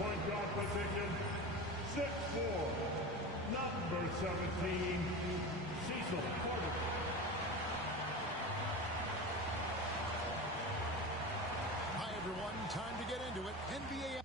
point guard position, 6'4", number 17, Cecil Carter. Hi, everyone. Time to get into it. NBA.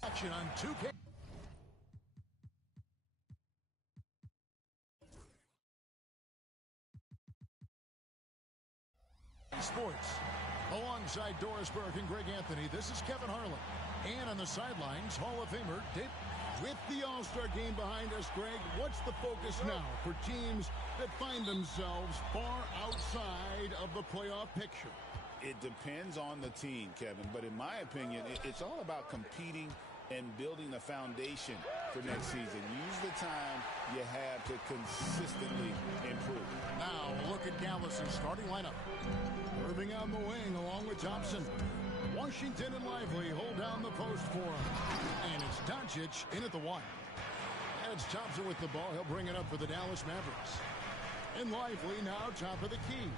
Action on 2K. Sports. Alongside Doris Burke and Greg Anthony, this is Kevin Harlan. And on the sidelines, Hall of Famer Dave. With the All-Star game behind us, Greg, what's the focus now for teams that find themselves far outside of the playoff picture? It depends on the team, Kevin, but in my opinion, it's all about competing and building a foundation for next season. Use the time you have to consistently improve. Now, look at Dallas' starting lineup. Irving on the wing along with Thompson. Washington and Lively hold down the post for him. And it's Doncic in at the one. It's Thompson with the ball. He'll bring it up for the Dallas Mavericks. And Lively now top of the key.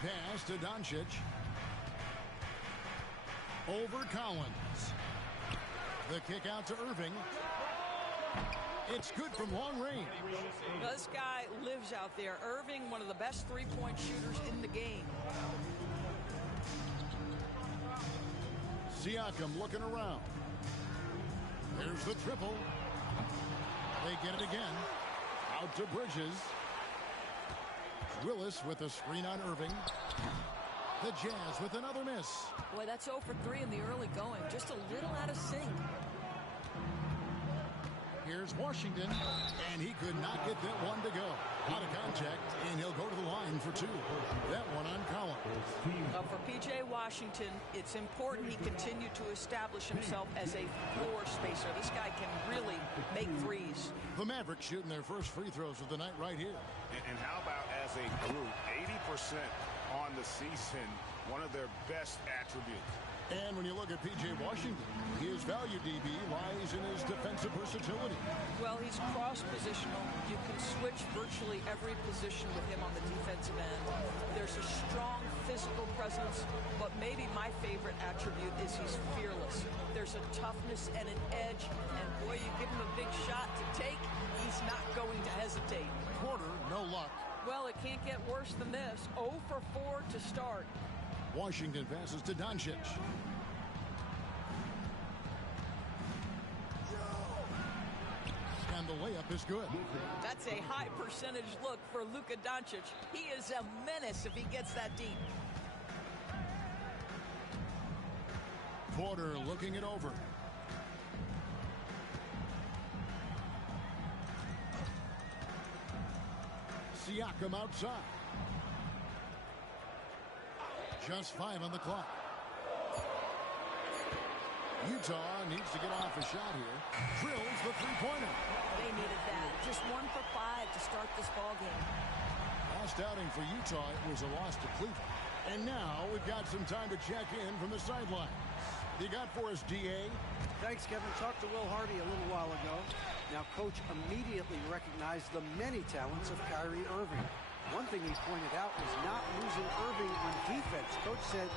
Pass to Doncic. Over Collins. The kick out to Irving. It's good from long range. Well, this guy lives out there. Irving, one of the best three-point shooters in the game. Siakam looking around. There's the triple. They get it again. Out to Bridges. Willis with a screen on Irving. The Jazz with another miss. Boy, that's 0 for 3 in the early going. Just a little out of sync. Here's Washington, and he could not get that one to go. Out of contact, and he'll go to the line for two. That one on Collins. For P.J. Washington, it's important he continue to establish himself as a floor spacer. This guy can really make threes. The Mavericks shooting their first free throws of the night right here. And how about as a group, 80% on the season, one of their best attributes. And when you look at P.J. Washington, his value, DB, lies in his defensive versatility. Well, he's cross-positional. You can switch virtually every position with him on the defensive end. There's a strong physical presence, but maybe my favorite attribute is he's fearless. There's a toughness and an edge, and boy, you give him a big shot to take, he's not going to hesitate. Porter, no luck. Well, it can't get worse than this. 0 for 4 to start. Washington passes to Doncic. And the layup is good. That's a high percentage look for Luka Doncic. He is a menace if he gets that deep. Porter looking it over. Siakam outside. Just 5 on the clock. Utah needs to get off a shot here. Drills the three-pointer. They needed that. Just 1 for 5 to start this ball game. Last outing for Utah, it was a loss to Cleveland. And now we've got some time to check in from the sidelines. You got for us, D.A.? Thanks, Kevin. Talked to Will Hardy a little while ago. Now, Coach immediately recognized the many talents of Kyrie Irving. One thing he pointed out was not losing Irving on defense. Coach said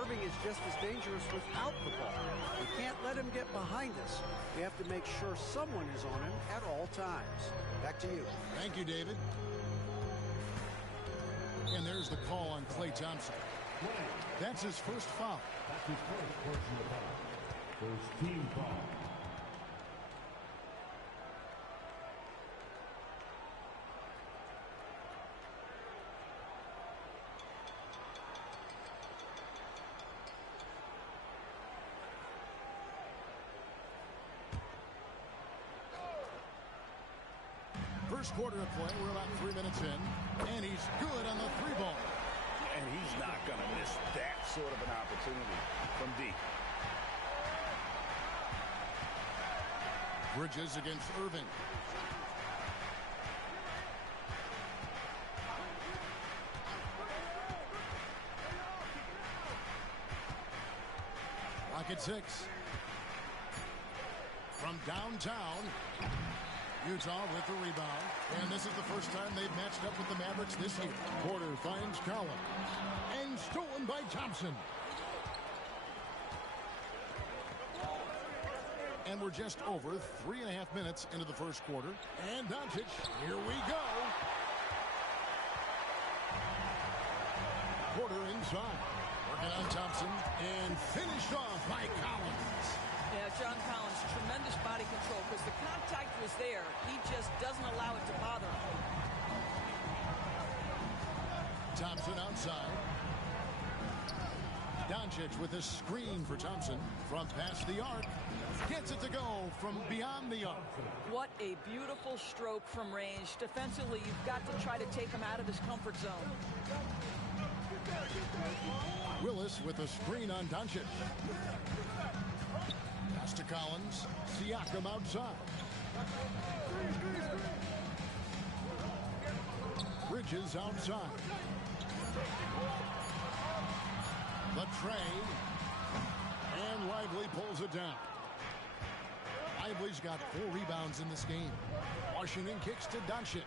Irving is just as dangerous without the ball. We can't let him get behind us. We have to make sure someone is on him at all times. Back to you. Thank you, David. And there's the call on Klay Thompson. That's his first foul. That's his first personal foul. First team foul. First quarter of play, we're about 3 minutes in, and he's good on the three ball. And he's not going to miss that sort of an opportunity from deep. Bridges against Irving. Rocket 6. From downtown. Utah with the rebound. And this is the first time they've matched up with the Mavericks this year. Porter finds Collins. And stolen by Thompson. And we're just over 3.5 minutes into the first quarter. And Doncic, here we go. Porter inside. Working on Thompson. And finished off by Collins. Yeah, John Collins, tremendous body control because the contact was there. He just doesn't allow it to bother him. Thompson outside. Doncic with a screen for Thompson from past the arc. Gets it to go from beyond the arc. What a beautiful stroke from range. Defensively, you've got to try to take him out of his comfort zone. Willis with a screen on Doncic. Pass to Collins. Siakam outside. Bridges outside. The tray. And Lively pulls it down. Lively's got 4 rebounds in this game. Washington kicks to Doncic.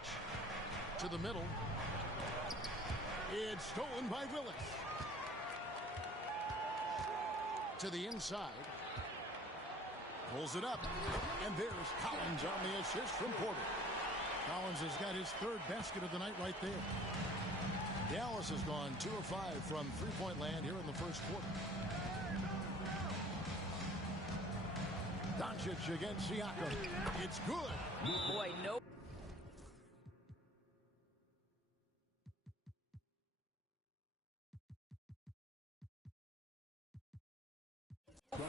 To the middle. It's stolen by Willis. To the inside. Pulls it up. And there's Collins on the assist from Porter. Collins has got his 3rd basket of the night right there. Dallas has gone 2 of 5 from three-point land here in the first quarter. Doncic against Siakam. It's good. Boy, no.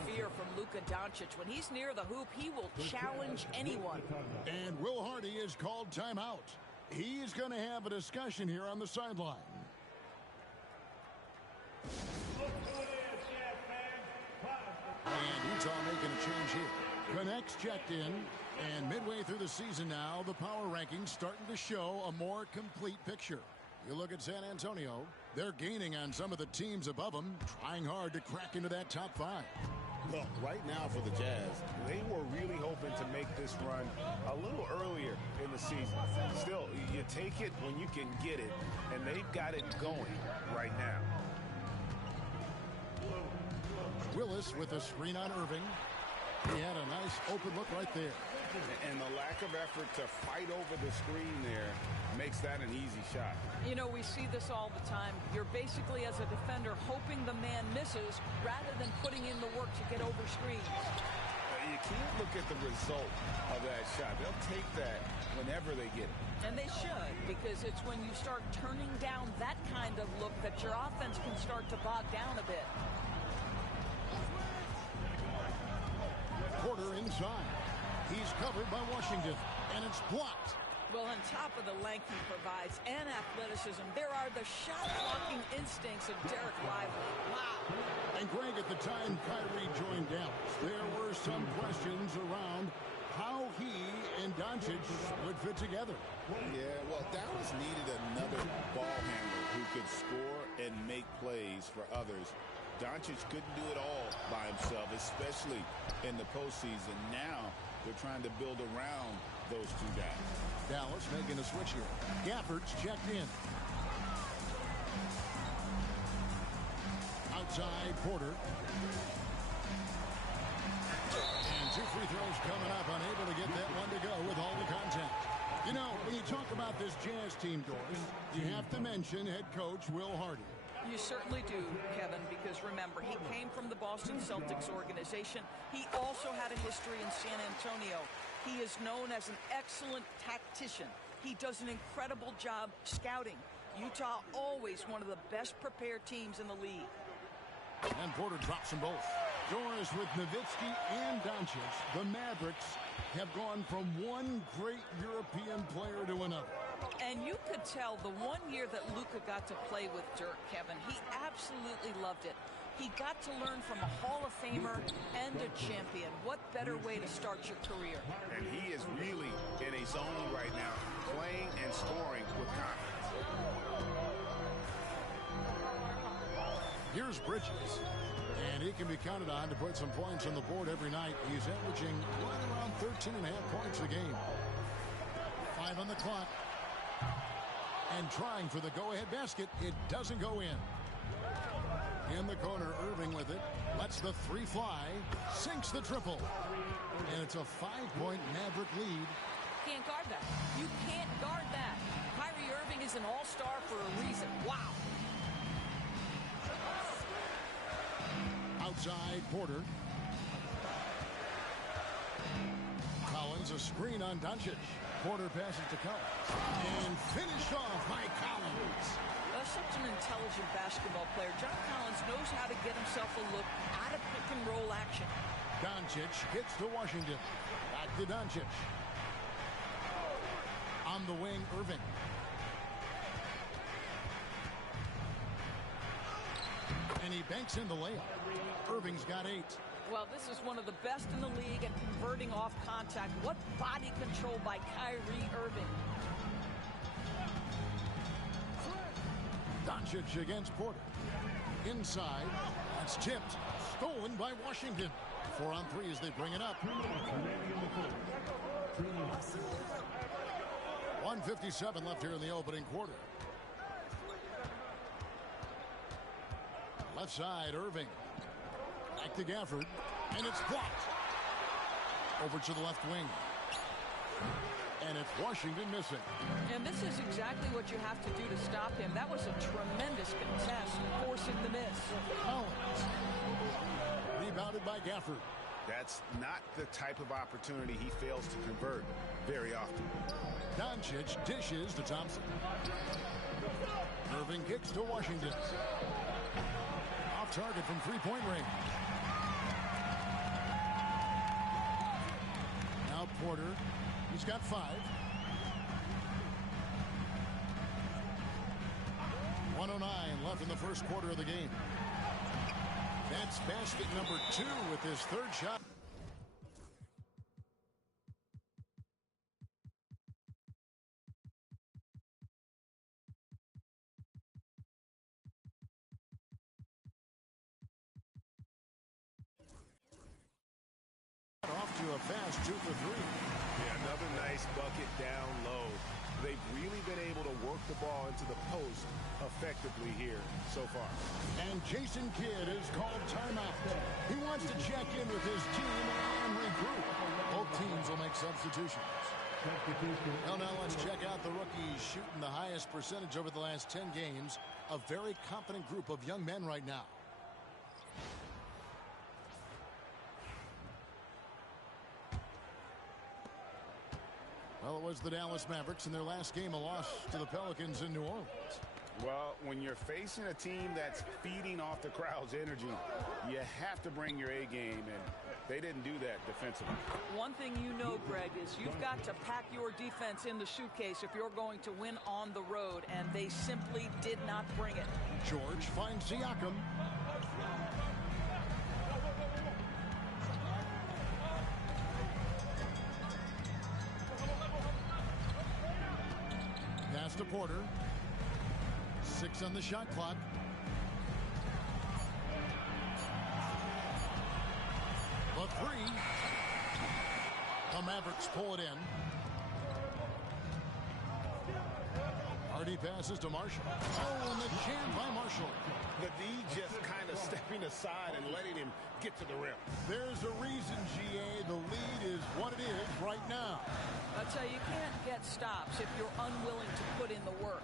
Fear from Luka Doncic. When he's near the hoop, he will challenge anyone. And Will Hardy is called timeout. He's going to have a discussion here on the sideline. And Utah making a change here. Connects checked in. And midway through the season now, the power rankings starting to show a more complete picture. You look at San Antonio, they're gaining on some of the teams above them, trying hard to crack into that top 5. Well, right now for the Jazz, they were really hoping to make this run a little earlier in the season. Still, you take it when you can get it, and they've got it going right now. Willis with a screen on Irving. He had a nice open look right there. And the lack of effort to fight over the screen there makes that an easy shot. You know, we see this all the time. You're basically, as a defender, hoping the man misses rather than putting in the work to get over screens. You can't look at the result of that shot. They'll take that whenever they get it. And they should, because it's when you start turning down that kind of look that your offense can start to bog down a bit. Porter inside. He's covered by Washington, and it's blocked. Well, on top of the length he provides and athleticism, there are the shot-blocking instincts of Derek Lively. Wow. And Greg, at the time Kyrie joined Dallas, there were some questions around how he and Doncic would fit together. Yeah, well, Dallas needed another ball handler who could score and make plays for others. Doncic couldn't do it all by himself, especially in the postseason. Now they're trying to build around those two guys. Dallas making a switch here. Gafford's checked in. Outside Porter. And 2 free throws coming up. Unable to get that one to go with all the contact. You know, when you talk about about this Jazz team, Doris, you have to mention head coach Will Hardy. You certainly do, Kevin, because remember, he came from the Boston Celtics organization. He also had a history in San Antonio. He is known as an excellent tactician. He does an incredible job scouting. Utah always one of the best prepared teams in the league. And Porter drops them both. Doris, with Nowitzki and Doncic, the Mavericks have gone from one great European player to another. And you could tell the one year that Luka got to play with Dirk, Kevin, he absolutely loved it. He got to learn from a Hall of Famer and a champion. What better way to start your career? And he is really in a zone right now, playing and scoring with confidence. Here's Bridges, and he can be counted on to put some points on the board every night. He's averaging right around 13.5 points a game. 5 on the clock. And trying for the go-ahead basket. It doesn't go in. In the corner, Irving with it. Lets the three fly. Sinks the triple. And it's a 5-point Maverick lead. Can't guard that. You can't guard that. Kyrie Irving is an all-star for a reason. Wow. Outside, Porter. Collins, a screen on Doncic. Porter passes to Collins. And finished off by Collins. Such an intelligent basketball player. John Collins knows how to get himself a look out of pick-and-roll action. Doncic gets to Washington. Back to Doncic. On the wing, Irving. And he banks in the layup. Irving's got 8. Well, this is one of the best in the league at converting off contact. What body control by Kyrie Irving. Doncic against Porter. Inside. That's tipped. Stolen by Washington. 4 on 3 as they bring it up. 1:57 left here in the opening quarter. Left side, Irving. Back to Gafford. And it's blocked. Over to the left wing. And it's Washington missing. And this is exactly what you have to do to stop him. That was a tremendous contest, forcing the miss. Collins. Rebounded by Gafford. That's not the type of opportunity he fails to convert very often. Doncic dishes to Thompson. Irving kicks to Washington. Off target from three-point range. Now Porter. He's got 5. 1:09 left in the first quarter of the game. That's basket number 2 with his 3rd shot. Off to a fast 2 for 3. Yeah, another nice bucket down low. They've really been able to work the ball into the post effectively here so far. And Jason Kidd is called timeout. He wants to check in with his team and regroup. Both teams will make substitutions. Well, now let's check out the rookies shooting the highest percentage over the last 10 games. A very confident group of young men right now. Well, it was the Dallas Mavericks in their last game, a loss to the Pelicans in New Orleans. Well, when you're facing a team that's feeding off the crowd's energy, you have to bring your A game, and they didn't do that defensively. One thing you know, Greg, is you've got to pack your defense in the suitcase if you're going to win on the road, and they simply did not bring it. George finds Siakam. Pass to Porter. 6 on the shot clock. The 3. The Mavericks pull it in. Hardy passes to Marshall. Oh, and the jam by Marshall. The D just kind of stepping aside and letting him get to the rim. There's a reason, GA. The lead is what it is right now. I'll tell you, you can't get stops if you're unwilling to put in the work.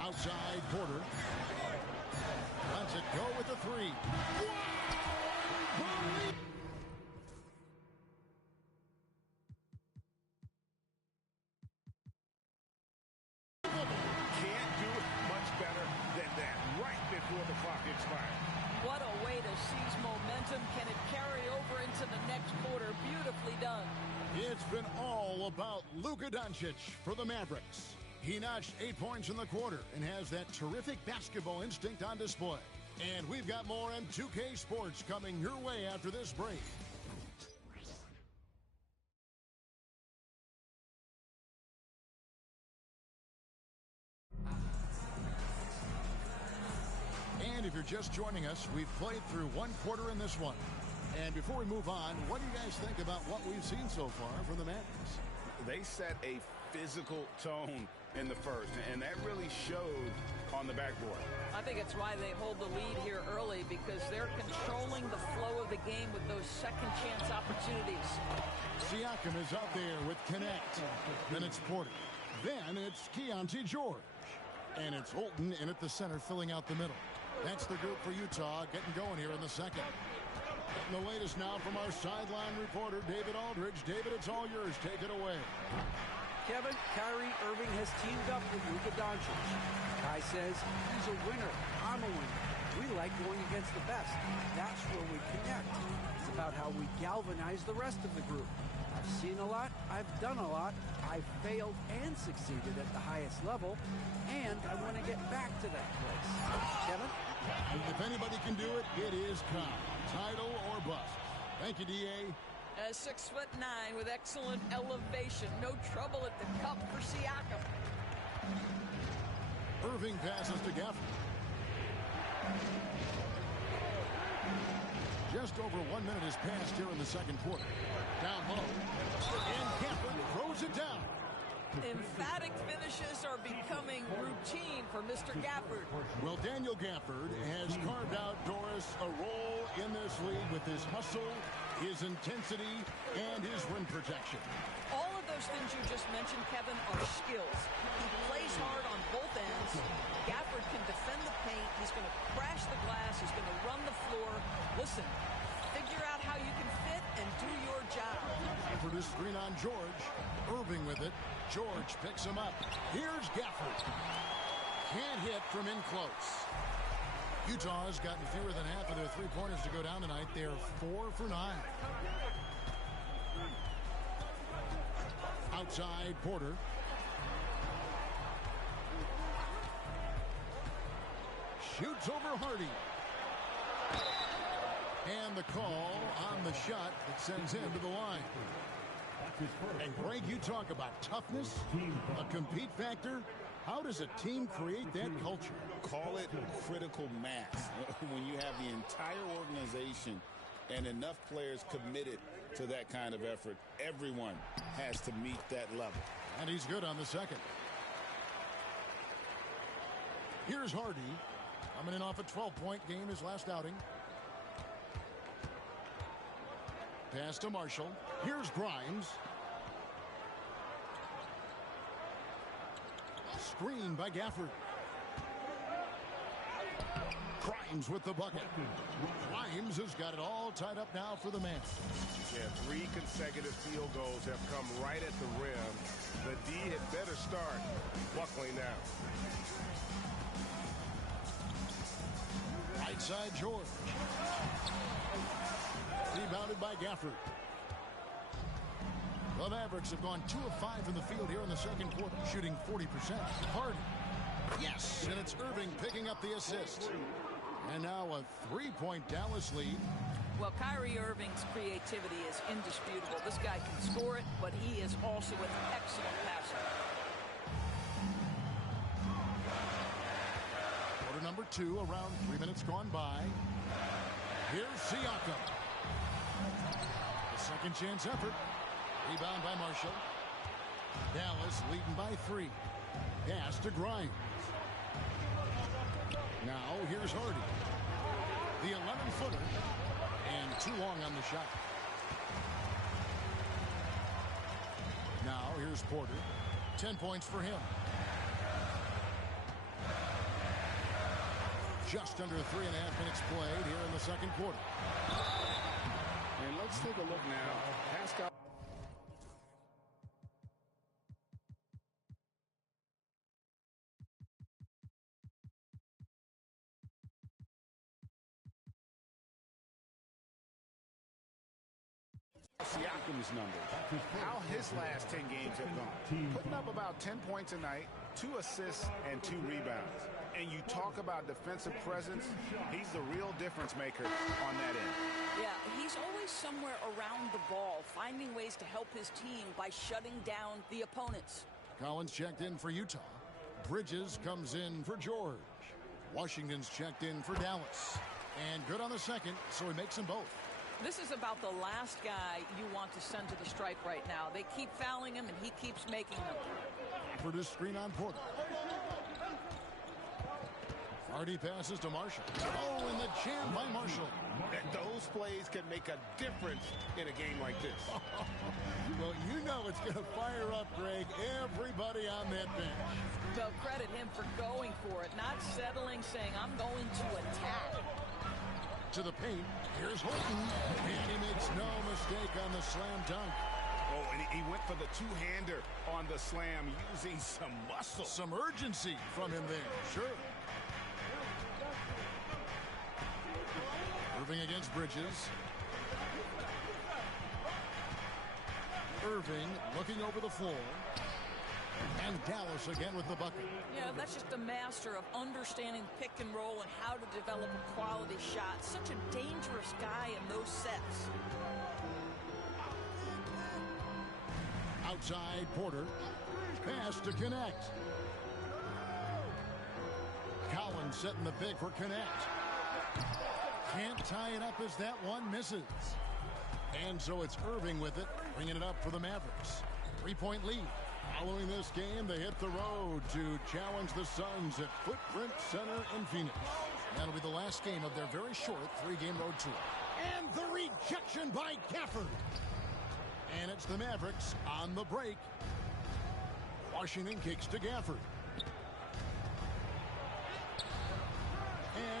Outside Porter. Lets it go with the three. Can't do it much better than that right before the clock expires. What a way to seize momentum. Can it carry over into the next quarter? Beautifully done. It's been all about Luka Doncic for the Mavericks. He notched 8 points in the quarter and has that terrific basketball instinct on display. And we've got more M2K Sports coming your way after this break. And if you're just joining us, we've played through one quarter in this one. And before we move on, what do you guys think about what we've seen so far from the Mavericks? They set a physical tone in the first, and that really showed on the backboard. I think it's why they hold the lead here early, because they're controlling the flow of the game with those second chance opportunities. Siakam is out there with Connect. Then it's Porter. Then it's Keontae George. And it's Holton in at the center, filling out the middle. That's the group for Utah getting going here in the second. Getting the latest now from our sideline reporter, David Aldridge. David, it's all yours. Take it away. Kevin, Kyrie Irving has teamed up with Luka Doncic. Kai says he's a winner. I'm a winner. We like going against the best. That's where we connect. It's about how we galvanize the rest of the group. I've seen a lot. I've done a lot. I've failed and succeeded at the highest level. And I want to get back to that place. Kevin? If anybody can do it, it is Kai. Title or bust. Thank you, D.A. 6'9" with excellent elevation. No trouble at the cup for Siakam. Irving passes to Gafford. Just over 1 minute has passed here in the second quarter. Down low. And Gafford throws it down. Emphatic finishes are becoming routine for Mr. Gafford. Well, Daniel Gafford has carved out, Doris, a role in this league with his hustle, his intensity, and his rim protection. All of those things you just mentioned, Kevin, are skills. He plays hard on both ends. Gafford can defend the paint. He's going to crash the glass. He's going to run the floor. Listen, figure out how you can fit and do your job. For this screen on George. Irving with it. George picks him up. Here's Gafford. Can't hit from in close. Utah has gotten fewer than half of their three-pointers to go down tonight. They're 4 for 9. Outside Porter. Shoots over Hardy. And the call on the shot that sends him to the line. And Greg, you talk about toughness, a compete factor. How does a team create that culture? Call it critical mass. When you have the entire organization and enough players committed to that kind of effort, everyone has to meet that level. And he's good on the second. Here's Hardy. Coming in off a 12-point game his last outing. Pass to Marshall. Here's Grimes. Screen by Gafford. Grimes with the bucket. Grimes has got it all tied up now for the man. Yeah, 3 consecutive field goals have come right at the rim. The D had better start buckling now. Right side George. Rebounded by Gafford. The Mavericks have gone 2 of 5 from the field here in the second quarter, shooting 40%. Harden. Yes, and it's Irving picking up the assist. And now a 3-point Dallas lead. Well, Kyrie Irving's creativity is indisputable. This guy can score it, but he is also an excellent passer. Quarter number 2, around 3 minutes gone by. Here's Siakam. The second chance effort. Rebound by Marshall. Dallas leading by 3. Pass to Grimes. Now here's Hardy. The 11-footer. And too long on the shot. here's Porter. 10 points for him. Just under 3.5 minutes played here in the second quarter. And let's take a look now. Pascal. Siakam's numbers, how his last 10 games have gone. Putting up about 10 points a night, 2 assists, and 2 rebounds. And you talk about defensive presence, he's the real difference maker on that end. Yeah, he's always somewhere around the ball, finding ways to help his team by shutting down the opponents. Collins checked in for Utah. Bridges comes in for George. Washington's checked in for Dallas. And good on the second, so he makes them both. This is about the last guy you want to send to the stripe right now. They keep fouling him, and he keeps making them. For this screen on Porter. Hardy passes to Marshall. Oh, and the jam by Marshall. Those plays can make a difference in a game like this. Well, you know it's going to fire up, Greg, everybody on that bench. They'll credit him for going for it, not settling, saying, I'm going to attack. To the paint, here's Holton, and he makes no mistake on the slam dunk. Oh, and he went for the two-hander on the slam, using some muscle. Some urgency from him there, sure. Irving against Bridges. Irving looking over the floor. And Dallas again with the bucket. Yeah, that's just a master of understanding pick and roll and how to develop a quality shot. Such a dangerous guy in those sets. Outside Porter. Pass to Connect. Collins setting the big for Connect. Can't tie it up as that one misses. And so it's Irving with it, bringing it up for the Mavericks. 3-point lead. Following this game, they hit the road to challenge the Suns at Footprint Center in Phoenix. That'll be the last game of their very short 3-game road tour. And the rejection by Gafford. And it's the Mavericks on the break. Washington kicks to Gafford.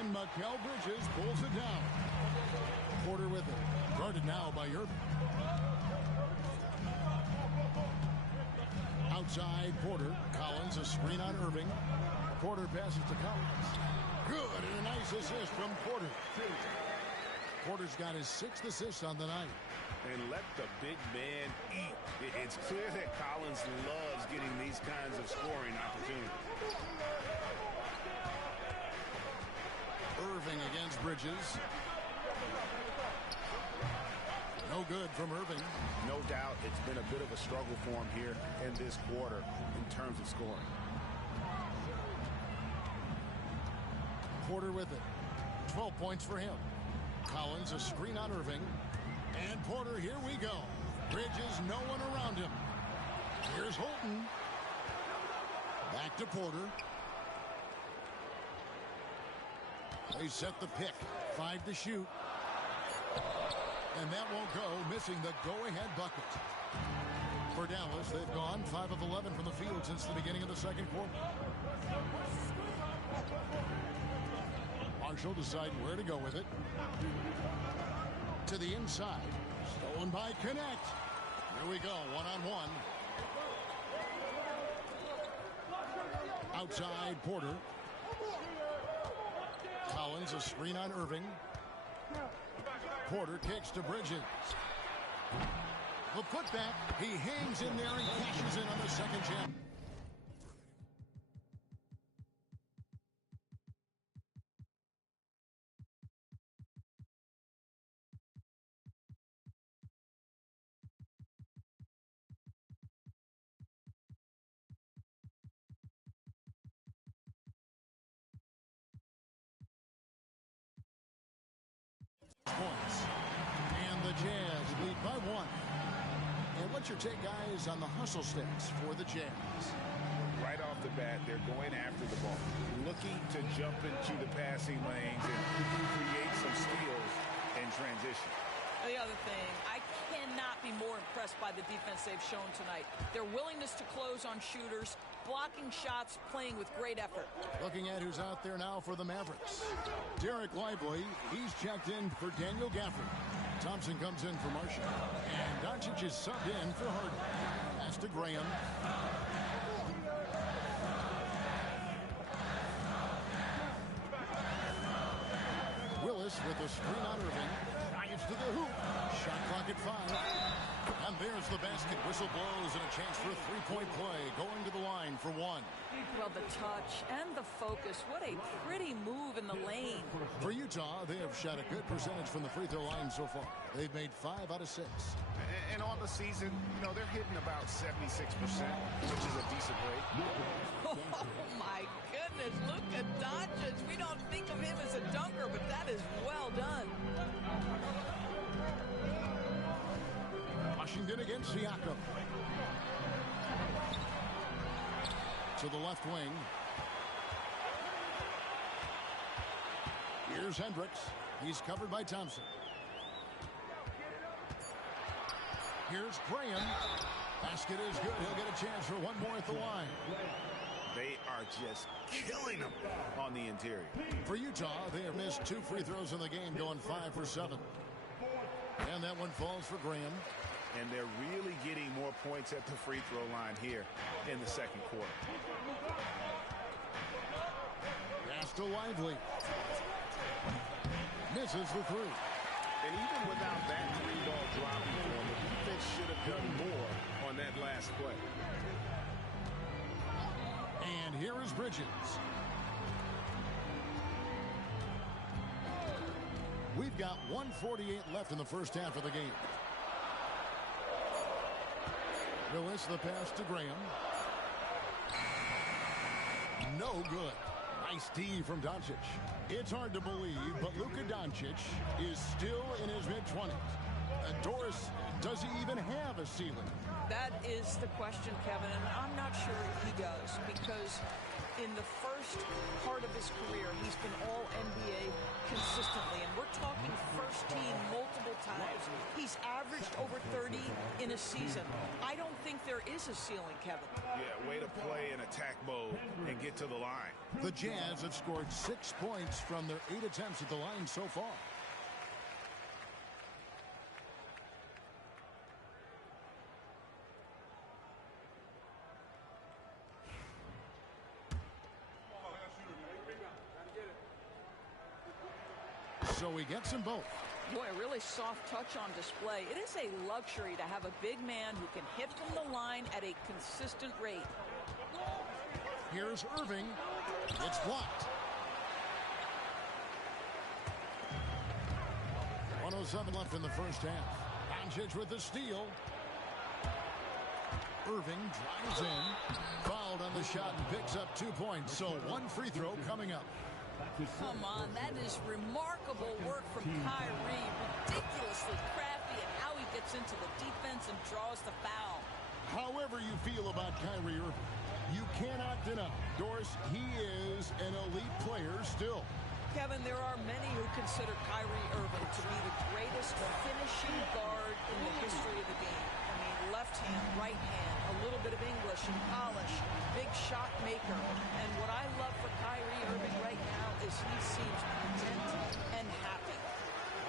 And Mikal Bridges pulls it down. Porter with it. Guarded now by Irving. Outside Porter. Collins, a screen on Irving. Porter passes to Collins. Good, and a nice assist from Porter. Porter's got his 6th assist on the night. And let the big man eat. It's clear that Collins loves getting these kinds of scoring opportunities. Irving against Bridges. No good from Irving. No doubt it's been a bit of a struggle for him here in this quarter in terms of scoring. Porter with it. 12 points for him. Collins, a screen on Irving. And Porter, here we go. Bridges, no one around him. Here's Holton. Back to Porter. They set the pick. 5 to shoot. And that won't go, missing the go-ahead bucket. For Dallas, they've gone 5 of 11 from the field since the beginning of the second quarter. Marshall deciding where to go with it. To the inside. Stolen by Connect. Here we go, one-on-one. Outside Porter. Collins, a screen on Irving. Porter kicks to Bridges. The putback. He hangs in there and cashes in on the second jam. Points. And the Jazz lead by 1. And what's your take, guys, on the hustle stats for the Jazz? Right off the bat, they're going after the ball, looking to jump into the passing lanes and create some steals in transition. The other thing, I cannot be more impressed by the defense they've shown tonight. Their willingness to close on shooters, blocking shots, playing with great effort. Looking at who's out there now for the Mavericks. Derek Lively, he's checked in for Daniel Gafford. Thompson comes in for Marshall. And Doncic is subbed in for Harden. Pass to Graham. Willis with a screen on Irving. Dives to the hoop. Shot clock at 5. And there's the basket. Whistle blows and a chance for a three-point play. Going to the line for 1. Well, the touch and the focus. What a pretty move in the lane. For Utah, they have shot a good percentage from the free throw line so far. They've made 5 out of 6. And on the season, they're hitting about 76%, which is a decent rate. Oh, my goodness. Look at Doncic. We don't think of him as a dunker, but that is well done. Washington against Siakam. To the left wing. Here's Hendricks. He's covered by Thompson. Here's Graham. Basket is good. He'll get a chance for one more at the line. They are just killing them on the interior. For Utah, they have missed 2 free throws in the game, going 5 for 7. And that one falls for Graham. And they're really getting more points at the free throw line here in the second quarter. Pass to Lively. Misses the 3. And even without that 3-ball dropping for them, the defense should have done more on that last play. And here is Bridges. We've got 1:48 left in the first half of the game. Willis, the pass to Graham. No good. Nice D from Doncic. It's hard to believe, but Luka Doncic is still in his mid-20s. Doris, does he even have a ceiling? That is the question, Kevin, and I'm not sure he does, because in the first part of his career, he's been all-NBA consistently, and we're talking first team multiple times. He's averaged over 30 in a season. I don't think there is a ceiling, Kevin. Yeah, way to play in attack mode and get to the line. The Jazz have scored 6 points from their 8 attempts at the line so far. So he gets them both. Boy, a really soft touch on display. It is a luxury to have a big man who can hit from the line at a consistent rate. Here's Irving. It's blocked. 1:07 left in the first half. Doncic with the steal. Irving drives in. Fouled on the shot and picks up 2 points. So 1 free throw coming up. Come on, that is remarkable work from Kyrie. Ridiculously crafty in how he gets into the defense and draws the foul. However you feel about Kyrie Irving, you cannot deny, Doris, he is an elite player still. Kevin, there are many who consider Kyrie Irving to be the greatest finishing guard in the history of the game. I mean, left hand, right hand, a little bit of English and polish, big shot maker. And what I love for Kyrie Irving right now is he seems content and happy.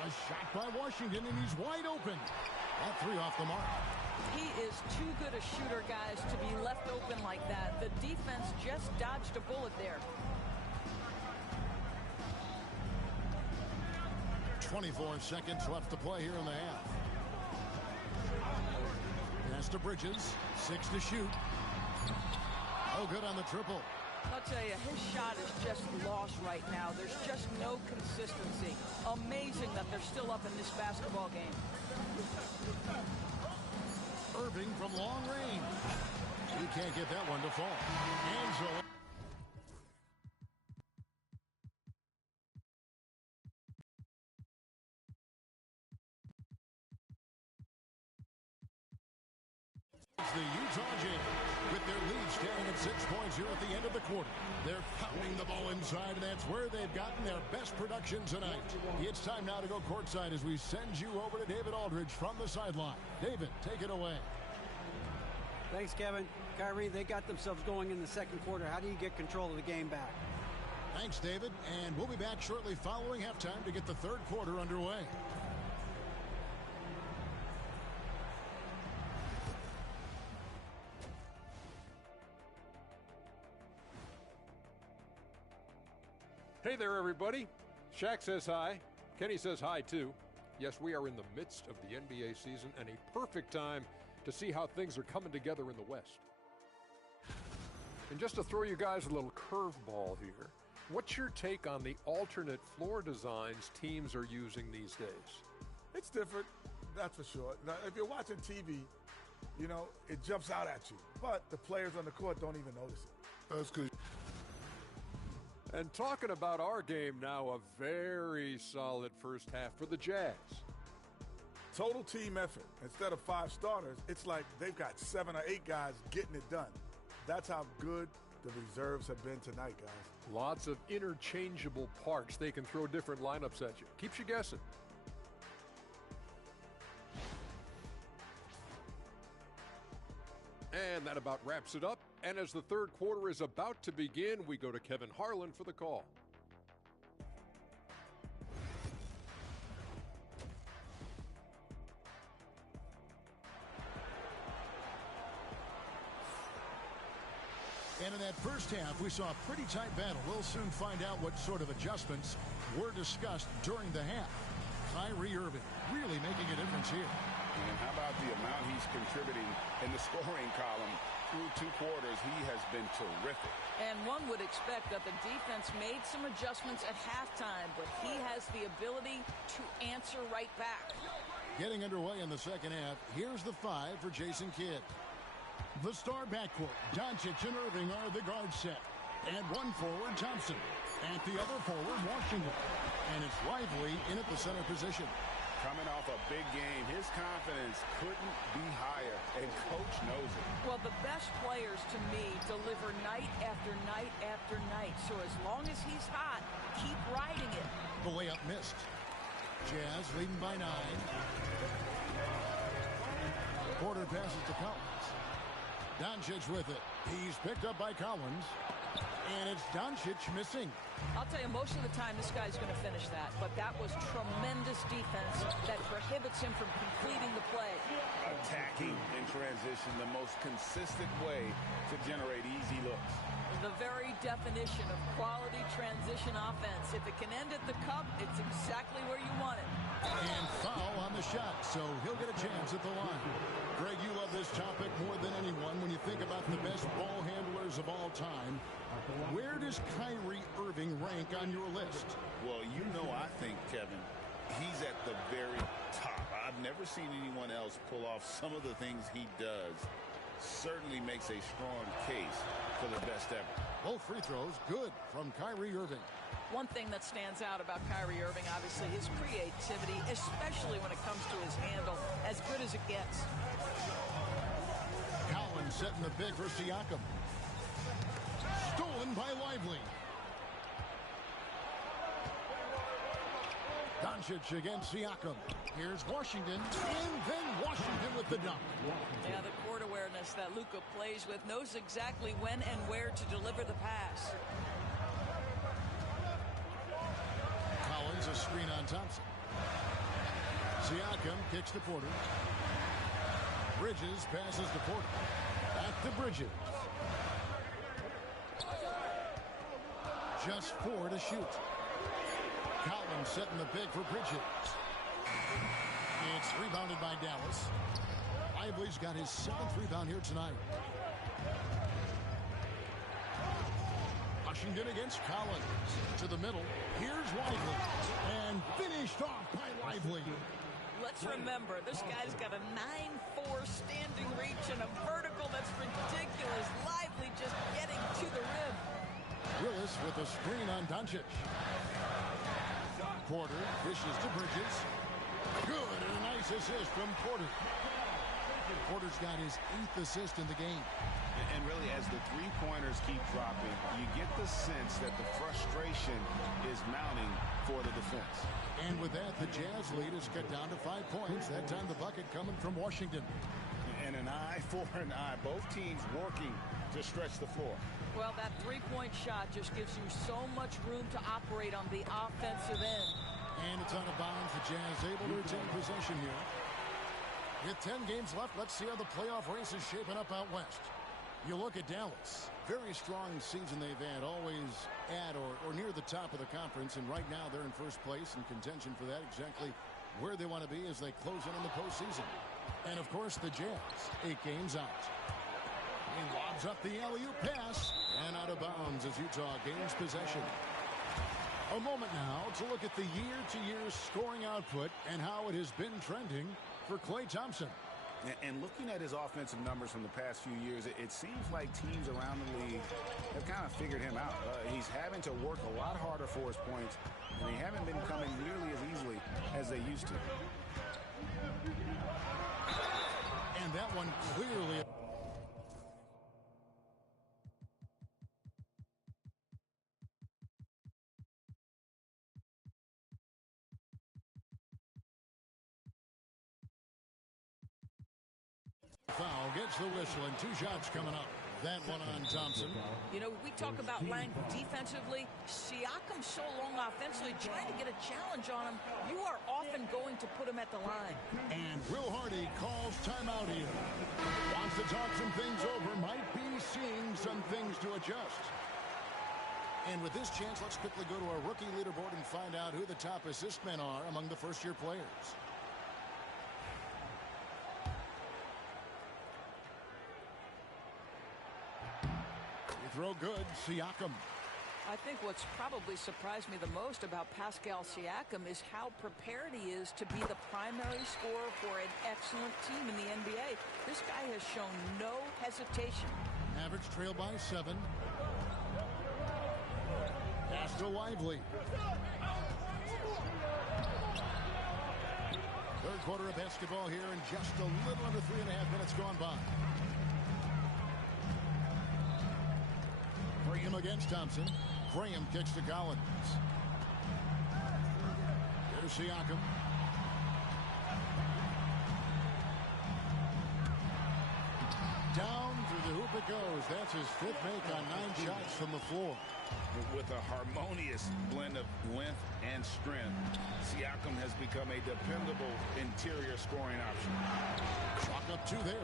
A shot by Washington, and he's wide open. That 3 off the mark. He is too good a shooter, guys, to be left open like that. The defense just dodged a bullet there. 24 seconds left to play here in the half. Pass to Bridges. 6 to shoot. Oh, good on the triple. I'll tell you, his shot is just lost right now. There's just no consistency. Amazing that they're still up in this basketball game. Irving from long range. He can't get that one to fall. Angelo. The Utah Jazz with their lead standing at 6 points here at the end of the quarter. They're pounding the ball inside, and that's where they've gotten their best production tonight. It's time now to go courtside as we send you over to David Aldridge from the sideline. David, take it away. Thanks, Kevin. Kyrie, they got themselves going in the second quarter. How do you get control of the game back? Thanks, David. And we'll be back shortly following halftime to get the third quarter underway. Hey there, everybody. Shaq says hi. Kenny says hi, too. Yes, we are in the midst of the NBA season and a perfect time to see how things are coming together in the West. And just to throw you guys a little curveball here, what's your take on the alternate floor designs teams are using these days? It's different, that's for sure. Now, if you're watching TV, you know, it jumps out at you. But the players on the court don't even notice it. That's good. And talking about our game now, a very solid first half for the Jazz. Total team effort. Instead of 5 starters, it's like they've got 7 or 8 guys getting it done. That's how good the reserves have been tonight, guys. Lots of interchangeable parts. They can throw different lineups at you. Keeps you guessing. And that about wraps it up. And as the third quarter is about to begin, we go to Kevin Harlan for the call. And in that first half, we saw a pretty tight battle. We'll soon find out what sort of adjustments were discussed during the half. Kyrie Irving really making a difference here. And how about the amount he's contributing in the scoring column? Through 2 quarters, he has been terrific. And one would expect that the defense made some adjustments at halftime, but he has the ability to answer right back. Getting underway in the second half, here's the 5 for Jason Kidd. The star backcourt, Doncic and Irving are the guard set. And one forward, Thompson. And the other forward, Washington. And it's Lively in at the center position. Coming off a big game, his confidence couldn't be higher, and Coach knows it. Well, the best players, to me, deliver night after night after night. So as long as he's hot, keep riding it. The layup missed. Jazz leading by 9. Porter passes to Collins. Doncic with it. He's picked up by Collins. And it's Doncic missing. I'll tell you, most of the time this guy's going to finish that. But that was tremendous defense that prohibits him from completing the play. Attacking in transition, the most consistent way to generate easy looks. The very definition of quality transition offense. If it can end at the cup, it's exactly where you want it. And foul on the shot, so he'll get a chance at the line. Greg, you love this topic more than anyone when you think about the best ball handlers of all time. Where does Kyrie Irving rank on your list? Well, you know, I think, Kevin, he's at the very top. I've never seen anyone else pull off some of the things he does. Certainly makes a strong case for the best ever. Both free throws good from Kyrie Irving. One thing that stands out about Kyrie Irving, obviously, his creativity, especially when it comes to his handle, as good as it gets. Collins setting the big for Siakam. Stolen by Lively. Doncic against Siakam. Here's Washington, and then Washington with the dunk. Yeah, the court awareness that Luka plays with, knows exactly when and where to deliver the pass. Collins, a screen on Thompson. Siakam kicks to Porter. Bridges passes to Porter. Back to Bridges. Just 4 to shoot. Collins setting the big for Bridges. It's rebounded by Dallas. Lively's got his 7th rebound here tonight. Washington against Collins. To the middle. Here's Lively. And finished off by Lively. Let's remember, this guy's got a 9'4" standing reach and a vertical that's ridiculous. Lively just getting to the rim. Willis with a screen on Doncic. Porter dishes to Bridges. Good, and a nice assist from Porter. Porter's got his 8th assist in the game. And really, as the three-pointers keep dropping, you get the sense that the frustration is mounting for the defense. And with that, the Jazz lead is cut down to 5 points. That time the bucket coming from Washington. And an eye for an eye. Both teams working to stretch the floor. Well, that three-point shot just gives you so much room to operate on the offensive end. And it's out of bounds. The Jazz able to retain possession here. With 10 games left, let's see how the playoff race is shaping up out west. You look at Dallas, very strong season they've had, always at or near the top of the conference, and right now they're in first place in contention for that, exactly where they want to be as they close in on the postseason. And of course the Jazz, 8 games out. He lobs up the alley-oop pass, and out of bounds as Utah gains possession. A moment now to look at the year-to-year scoring output and how it has been trending for Klay Thompson. And looking at his offensive numbers from the past few years, it seems like teams around the league have kind of figured him out. He's having to work a lot harder for his points, and they haven't been coming nearly as easily as they used to. And that one clearly... Foul gets the whistle, and 2 shots coming up. That one on Thompson. You know, we talk about length defensively. Siakam's so long offensively, trying to get a challenge on him. You are often going to put him at the line. And Will Hardy calls timeout here. Wants to talk some things over. Might be seeing some things to adjust. And with this chance, let's quickly go to our rookie leaderboard and find out who the top assist men are among the first-year players. Throw good, Siakam. I think what's probably surprised me the most about Pascal Siakam is how prepared he is to be the primary scorer for an excellent team in the NBA. This guy has shown no hesitation. Mavericks trail by 7. Pass to Lively. Third quarter of basketball here, and just a little under 3.5 minutes gone by. Graham against Thompson. Graham kicks to Collins. Here's Siakam. Down through the hoop it goes. That's his 5th make on 9 shots from the floor. With a harmonious blend of length and strength, Siakam has become a dependable interior scoring option. Chalk up 2 there.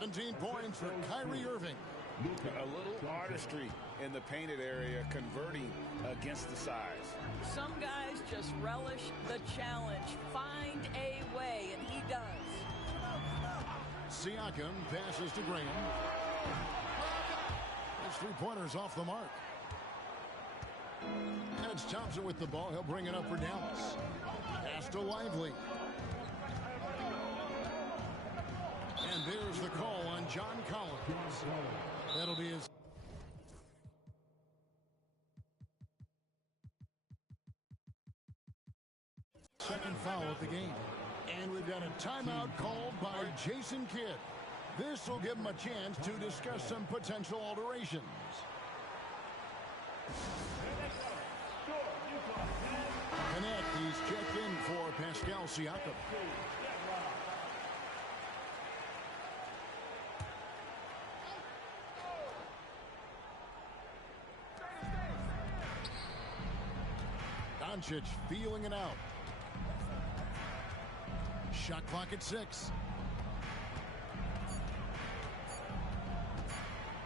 17 points for Kyrie Irving. A little artistry in the painted area, converting against the size. Some guys just relish the challenge. Find a way, and he does. Siakam passes to Graham. His 3-pointers off the mark. That's Thompson with the ball. He'll bring it up for Dallas. Pass to Lively. And there's the call on John Collins. That'll be his second foul of the game. And we've got a timeout called by Jason Kidd. This will give him a chance to discuss some potential alterations. Connect, he's checked in for Pascal Siakam. Doncic feeling it out. Shot clock at 6.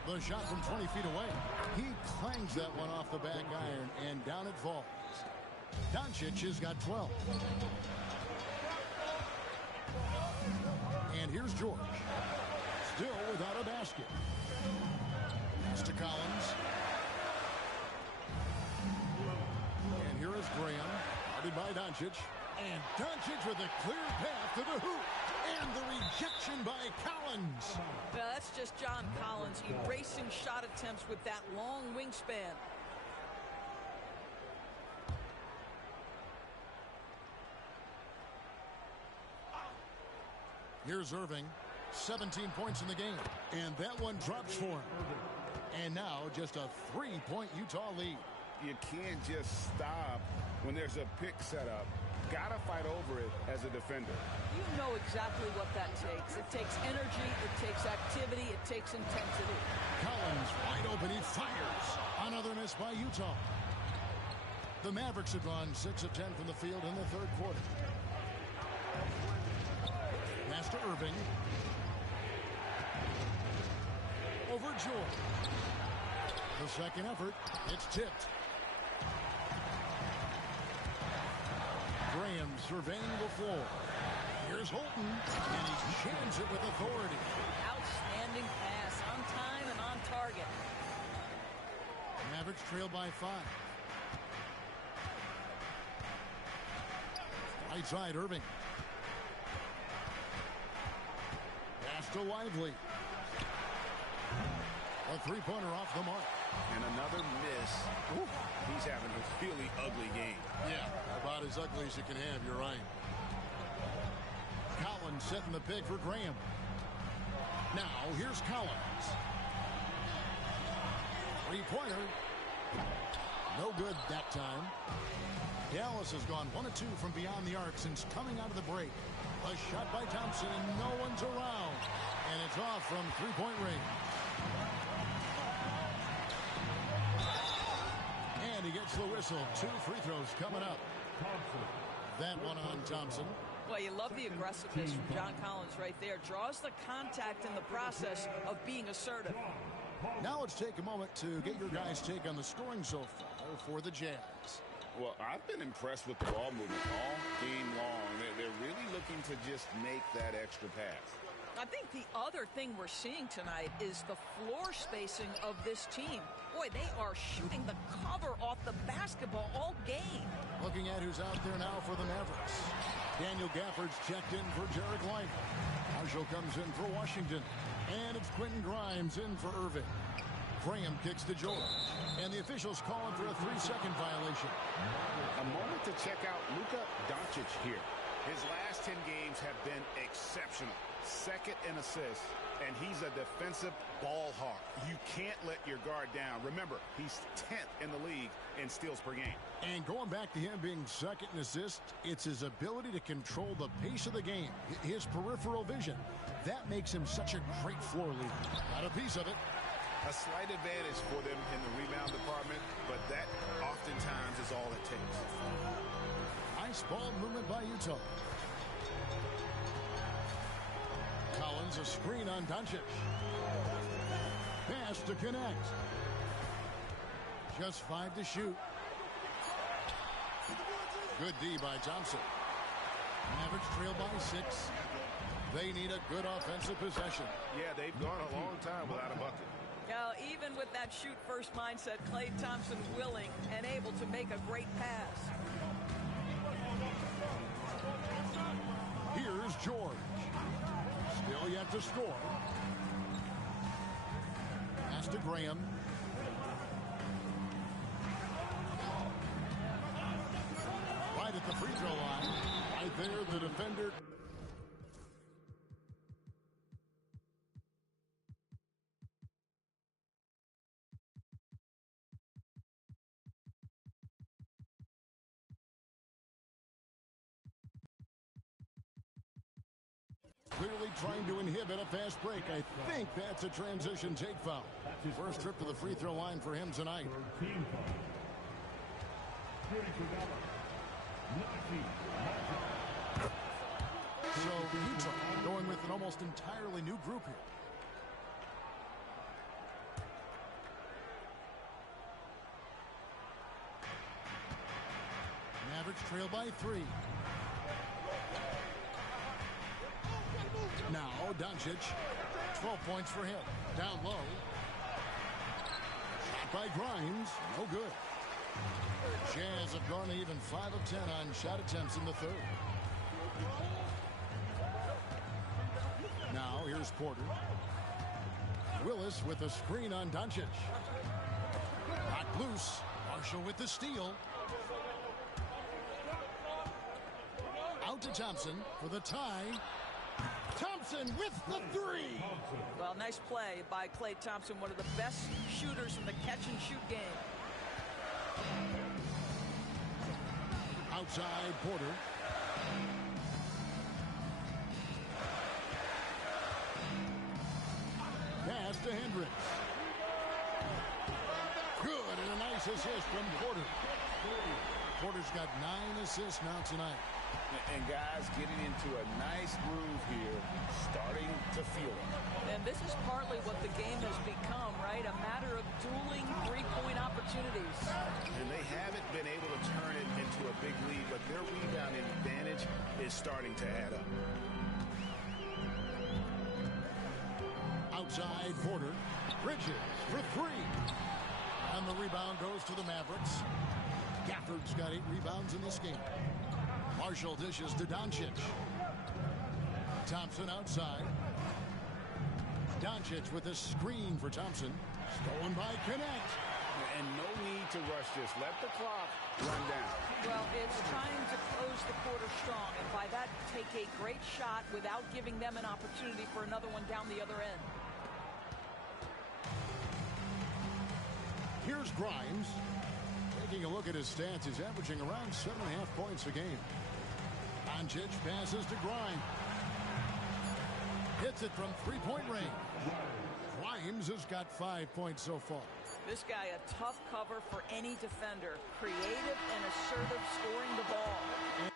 The shot from 20 feet away. He clangs that one off the back iron, and down it falls. Doncic has got 12. And here's George. Still without a basket. Pass to Collins. And here is Graham. Guarded by Doncic. And Doncic with a clear path to the hoop. And the rejection by Collins. Well, that's just John Collins erasing shot attempts with that long wingspan. Here's Irving. 17 points in the game. And that one drops for him. And now just a 3-point Utah lead. You can't just stop when there's a pick set up. Gotta fight over it as a defender. You know exactly what that takes. It takes energy, it takes activity, it takes intensity. Collins wide open, he fires. Another miss by Utah. The Mavericks have gone 6 of 10 from the field in the third quarter. Pass to Irving. Over George. The second effort, it's tipped. Graham surveying the floor. Here's Holton, and he jams it with authority. Outstanding pass, on time and on target. Mavericks trail by 5. Right side, Irving. Pass to Lively. A three-pointer off the mark. And another miss. Ooh, he's having a really ugly game. Yeah, about as ugly as you can have, you're right. Collins setting the pick for Graham. Now, here's Collins. Three-pointer. No good that time. Dallas has gone 1 of 2 from beyond the arc since coming out of the break. A shot by Thompson, and no one's around. And it's off from three-point range. And he gets the whistle. 2 free throws coming up. That one on Thompson. Well, you love the aggressiveness from John Collins right there. Draws the contact in the process of being assertive. Now let's take a moment to get your guys' take on the scoring so far for the Jazz. Well, I've been impressed with the ball movement all game long. They're really looking to just make that extra pass. I think the other thing we're seeing tonight is the floor spacing of this team. Boy, they are shooting the cover off the basketball all game. Looking at who's out there now for the Mavericks. Daniel Gafford's checked in for Jarek Lively. Marshall comes in for Washington. And it's Quentin Grimes in for Irving. Graham kicks to George. And the officials calling for a 3-second violation. A moment to check out Luka Doncic here. His last 10 games have been exceptional. Second in assists, and he's a defensive ball hawk. You can't let your guard down. Remember, he's 10th in the league in steals per game. And going back to him being second in assists, it's his ability to control the pace of the game, his peripheral vision. That makes him such a great floor leader. Got a piece of it. A slight advantage for them in the rebound department, but that oftentimes is all it takes. Nice ball movement by Utah. Collins, a screen on Doncic. Pass to connect. Just 5 to shoot. Good D by Thompson. Mavericks trail by 6. They need a good offensive possession. Yeah, they've gone a long time without a bucket. Now, even with that shoot-first mindset, Klay Thompson willing and able to make a great pass. Here's George. Still yet to score. Pass to Graham. Right at the free throw line. Right there, the defender. Clearly trying to inhibit a fast break. I think that's a transition take foul. First trip to the free throw line for him tonight. So Utah going with an almost entirely new group here. Mavericks trail by 3. Now, Doncic, 12 points for him. Down low. Shot by Grimes, no good. Jazz have gone even 5 of 10 on shot attempts in the third. Now, here's Porter. Willis with a screen on Doncic. Knocked loose. Marshall with the steal. Out to Thompson for the tie. Thompson Thompson with the three. Well, nice play by Klay Thompson, one of the best shooters in the catch-and-shoot game. Outside Porter. Pass to Hendricks. Good, and a nice assist from Porter. Porter's got 9 assists now tonight. And guys getting into a nice groove here, starting to feel it. And this is partly what the game has become, right? A matter of dueling three-point opportunities. And they haven't been able to turn it into a big lead, but their rebounding advantage is starting to add up. Outside Porter. Bridges for three. And the rebound goes to the Mavericks. Gafford's got 8 rebounds in this game. Marshall dishes to Doncic. Thompson outside. Doncic with a screen for Thompson. Stolen by Connect. And no need to rush this. Let the clock run down. Well, it's trying to close the quarter strong, and by that, take a great shot without giving them an opportunity for another one down the other end. Here's Grimes. Taking a look at his stats, he's averaging around 7.5 points a game. Doncic passes to Grimes. Hits it from three-point range. Grimes has got 5 points so far. This guy, a tough cover for any defender. Creative and assertive, scoring the ball.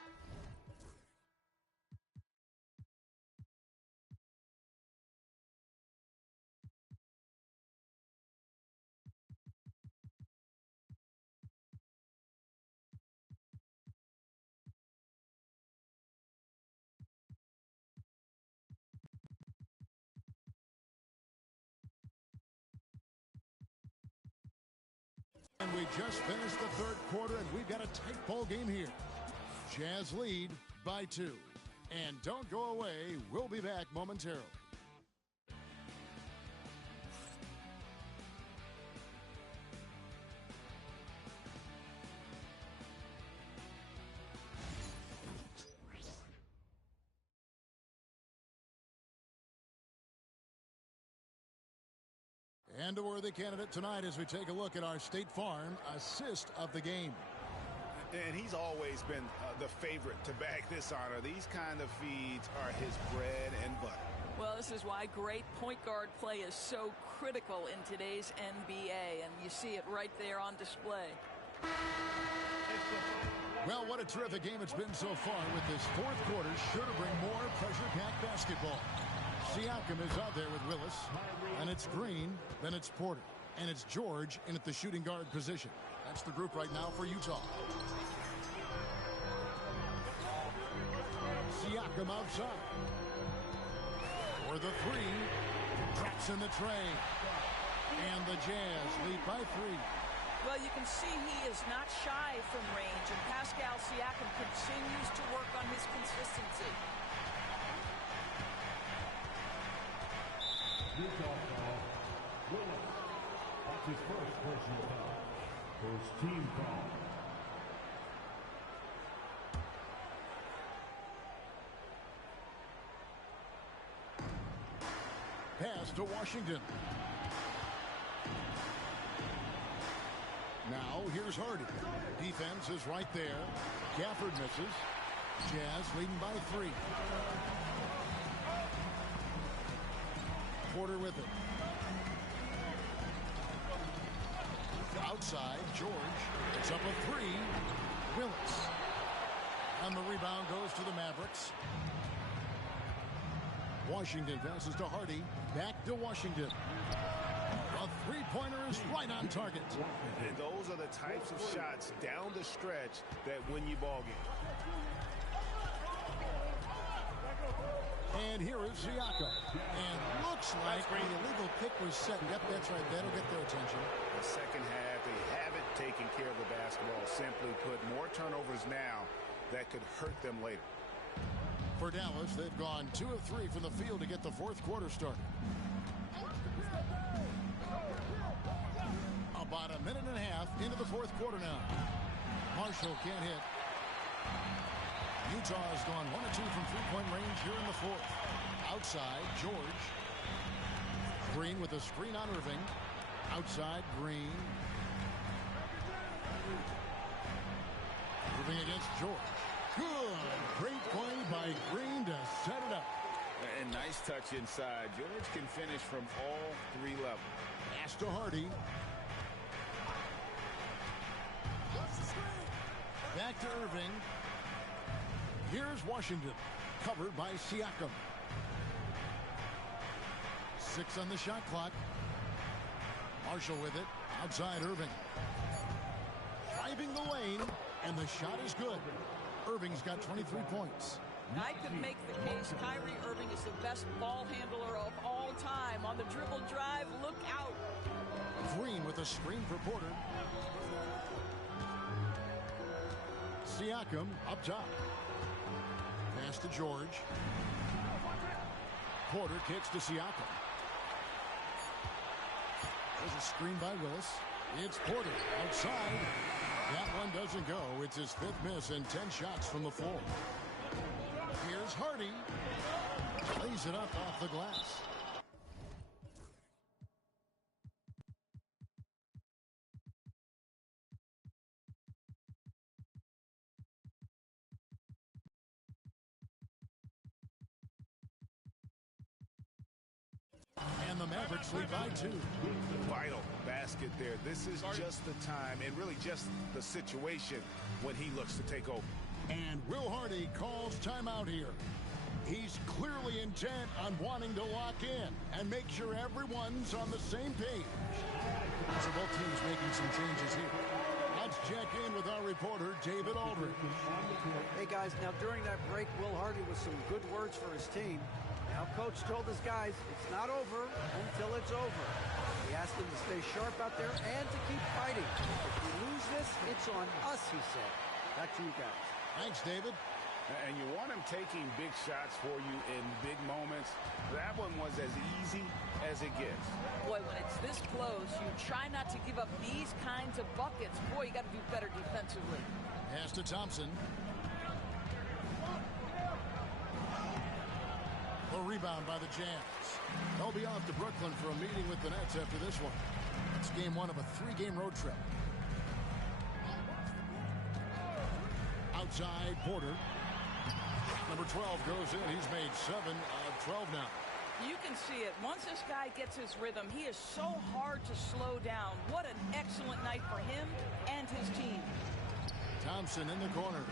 And we just finished the third quarter, and we've got a tight ball game here. Jazz lead by 2. And don't go away. We'll be back momentarily. And a worthy candidate tonight as we take a look at our State Farm assist of the game. And he's always been the favorite to bag this honor. These kind of feeds are his bread and butter. Well, this is why great point guard play is so critical in today's NBA, and you see it right there on display. Well, what a terrific game it's been so far, with this fourth quarter sure to bring more pressure-packed basketball. Siakam is out there with Willis, and it's Green, then it's Porter, and it's George in at the shooting guard position. That's the group right now for Utah. Siakam outside. For the three, drops in the tray. And the Jazz lead by 3. Well, you can see he is not shy from range, and Pascal Siakam continues to work on his consistency. Utah foul. Willis. That's his first personal foul. First team foul. Pass to Washington. Now here's Hardy. Defense is right there. Gafford misses. Jazz leading by 3. Porter with it. Outside, George. It's up a 3. Willis. And the rebound goes to the Mavericks. Washington passes to Hardy. Back to Washington. A three-pointer is right on target. And those are the types of shots down the stretch that win you ball games. And here is Siakam. And looks like the illegal pick was set. Yep, that's right. That'll get their attention. The second half, they haven't taken care of the basketball. Simply put, more turnovers now that could hurt them later. For Dallas, they've gone 2 of 3 from the field to get the fourth quarter started. About a minute and a half into the fourth quarter now. Marshall can't hit. Utah has gone 1 of 2 from three-point range here in the fourth. outside. George. Green with a screen on Irving. Outside, Green. Irving against George. Good. Great play by Green to set it up. And nice touch inside. George can finish from all three levels. Pass to Hardy. Back to Irving. Here's Washington. Covered by Siakam. 6 on the shot clock. Marshall with it. Outside Irving. Driving the lane. And the shot is good. Irving's got 23 points. I could make the case Kyrie Irving is the best ball handler of all time. On the dribble drive, look out. Green with a screen for Porter. Siakam up top. Pass to George. Porter kicks to Siakam. There's a screen by Willis. It's Porter outside. That one doesn't go. It's his 5th miss and 10 shots from the floor. Here's Hardy. Lays it up off the glass. And the Mavericks lead by 2. Vital basket there. This is just the time and really just the situation when he looks to take over. And Will Hardy calls timeout here. He's clearly intent on wanting to lock in and make sure everyone's on the same page. So both teams making some changes here. Let's check in with our reporter, David Aldridge. Hey, guys, now during that break, Will Hardy with some good words for his team. Now, Coach told his guys it's not over until it's over. He asked them to stay sharp out there and to keep fighting. If we lose this, it's on us, he said. Back to you guys. Thanks, David. And you want him taking big shots for you in big moments. That one was as easy as it gets. Boy, when it's this close, you try not to give up these kinds of buckets. Boy, you got to do better defensively. Pass to Thompson. The rebound by the Jazz. They'll be off to Brooklyn for a meeting with the Nets after this one. It's game 1 of a 3-game road trip. Outside, Porter. Number 12 goes in. He's made 7 of 12 now. You can see it. Once this guy gets his rhythm, he is so hard to slow down. What an excellent night for him and his team. Thompson in the corner.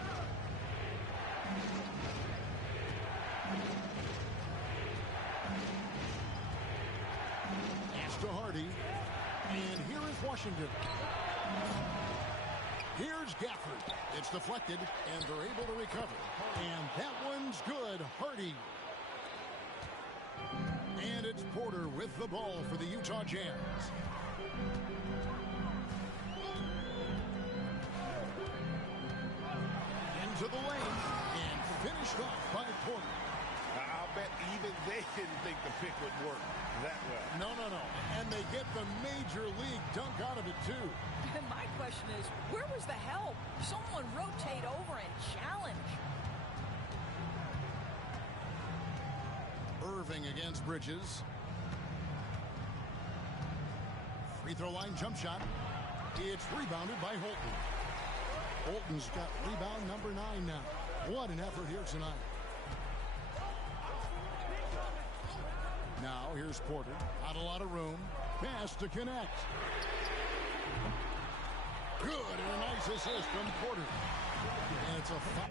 Pass to Hardy. And here is Washington. Here's Gafford. It's deflected, and they're able to recover. And that one's good. Hardy. And it's Porter with the ball for the Utah Jazz. Into the lane, and finished off by Porter. I'll bet even they didn't think the pick would work that well. No. And they get the major league dunk out of it, too. And my question is, where was the help? Someone rotate over and challenge. Irving against Bridges. Free throw line jump shot. It's rebounded by Holton. Holton's got rebound number 9 now. What an effort here tonight. Now here's Porter. Not a lot of room. Pass to connect. Good, and a nice assist from Porter. And it's a foul.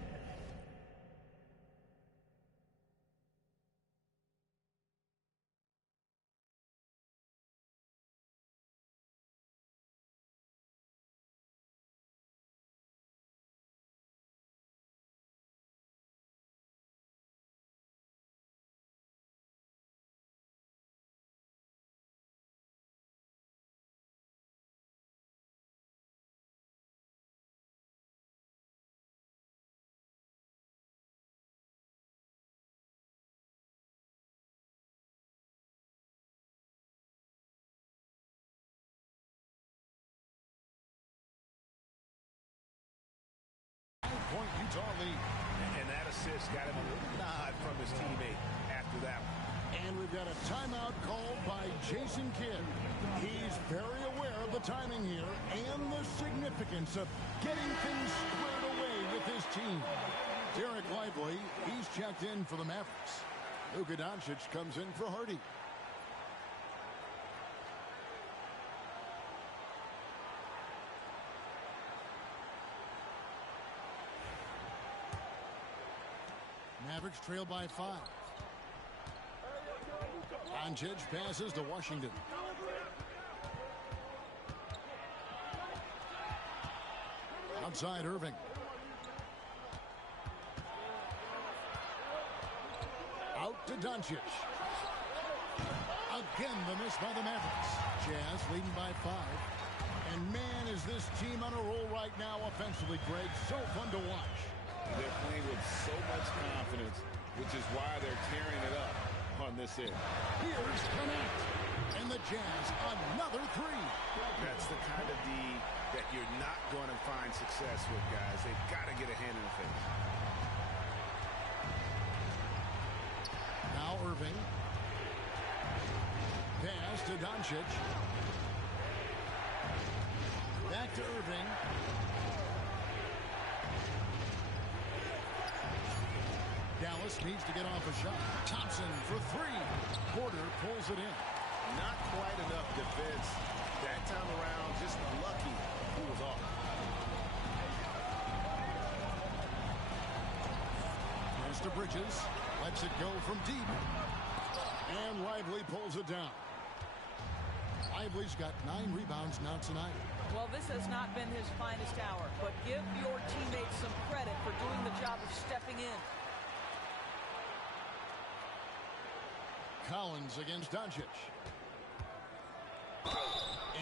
Point Utah lead. And that assist got him a little nod from his teammate after that one. timeout called by Jason Kidd. He's very aware of the timing here and the significance of getting things squared away with his team. Derek Lively, he's checked in for the Mavericks. Luka Doncic comes in for Hardy. Mavericks trail by 5. Doncic passes to Washington. Outside Irving. Out to Doncic. Again the miss by the Mavericks. Jazz leading by 5. And man, is this team on a roll right now offensively, Greg. So fun to watch. They're playing with so much confidence, which is why they're tearing it up on this end. Here's Connect. And the Jazz, another 3. That's the kind of D that you're not going to find success with, guys. They've got to get a hand in the face. Now Irving. Pass to Doncic. Back to Irving. Dallas needs to get off a shot. Thompson for 3. Porter pulls it in. Not quite enough defense. That time around, just lucky he was off. Pass to Bridges. Lets it go from deep. And Lively pulls it down. Lively's got 9 rebounds now tonight. Well, this has not been his finest hour, but give your teammates some credit for doing the job of stepping in. Collins against Doncic.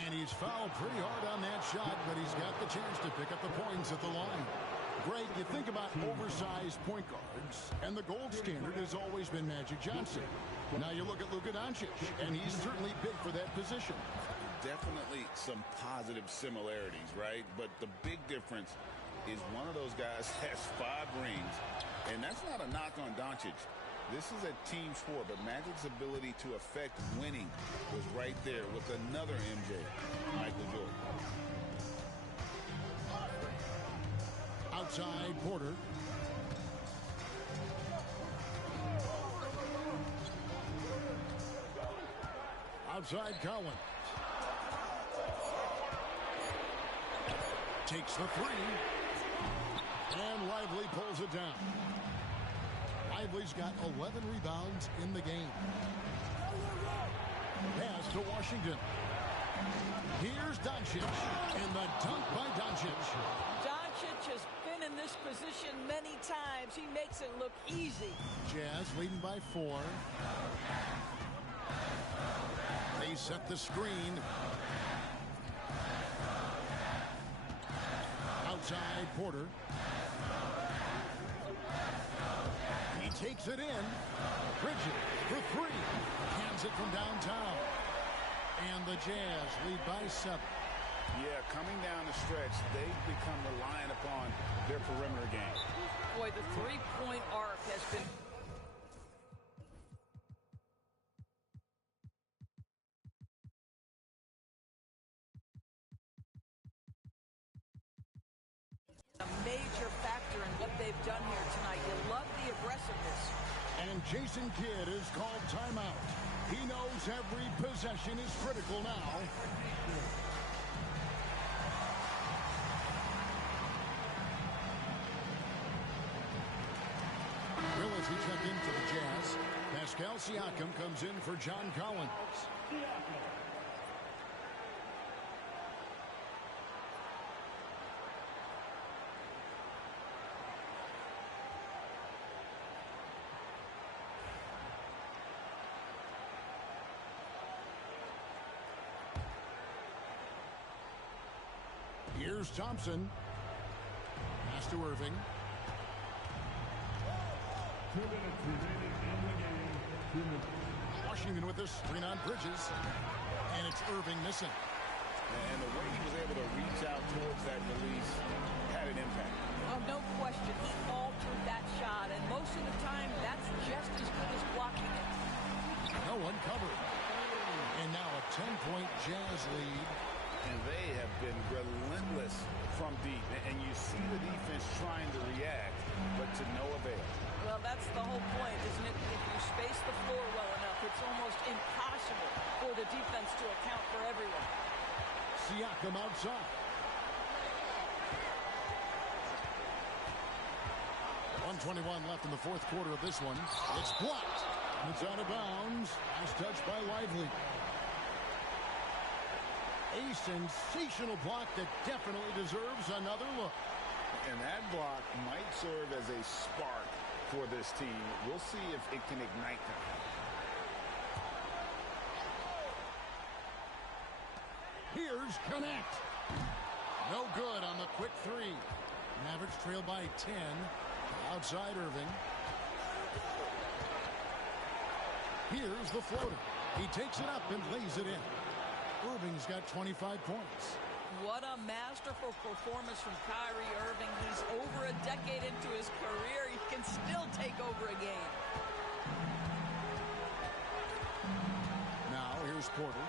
And he's fouled pretty hard on that shot, but he's got the chance to pick up the points at the line. Greg, you think about oversized point guards, and the gold standard has always been Magic Johnson. Now you look at Luka Doncic, and he's certainly big for that position. Definitely some positive similarities, right? But the big difference is one of those guys has 5 rings, and that's not a knock on Doncic. This is a team sport, but Magic's ability to affect winning was right there with another MJ, Michael Jordan. Outside Porter. Outside Cowan. Takes the 3. And Lively pulls it down. Lively's got 11 rebounds in the game. Pass to Washington. Here's Doncic. And the dunk by Doncic. Doncic has been in this position many times. He makes it look easy. Jazz leading by 4. They set the screen. Outside Porter. He takes it in. Bridges for 3. Hands it from downtown. And the Jazz lead by 7. Yeah, coming down the stretch, they've become reliant upon their perimeter game. Boy, the three-point arc has been... a major factor in what they've done here tonight. You love the aggressiveness. And Jason Kidd is called timeout. He knows every possession is critical now. He checked in for the Jazz. Pascal Siakam comes in for John Collins. Here's Thompson. Pass to Irving. 2 minutes remaining in the game. 2 minutes. Washington with this screen on Bridges. And it's Irving missing. And the way he was able to reach out towards that release had an impact. Oh, no question. He altered that shot, and most of the time, that's just as good as blocking it. No one comes. Jazz lead. And they have been relentless from deep. And you see the defense trying to react, but to no avail. Well, that's the whole point, isn't it? If you space the floor well enough, it's almost impossible for the defense to account for everyone. Siakam outside. 1:21 left in the fourth quarter of this one. It's blocked. It's out of bounds. Nice touch by Lively. A sensational block that definitely deserves another look. And that block might serve as a spark for this team. We'll see if it can ignite them. Here's Connect. No good on the quick three. Mavericks trail by 10. Outside Irving. Here's the floater. He takes it up and lays it in. Irving's got 25 points. What a masterful performance from Kyrie Irving. He's over a decade into his career. He can still take over a game. Now here's Porter.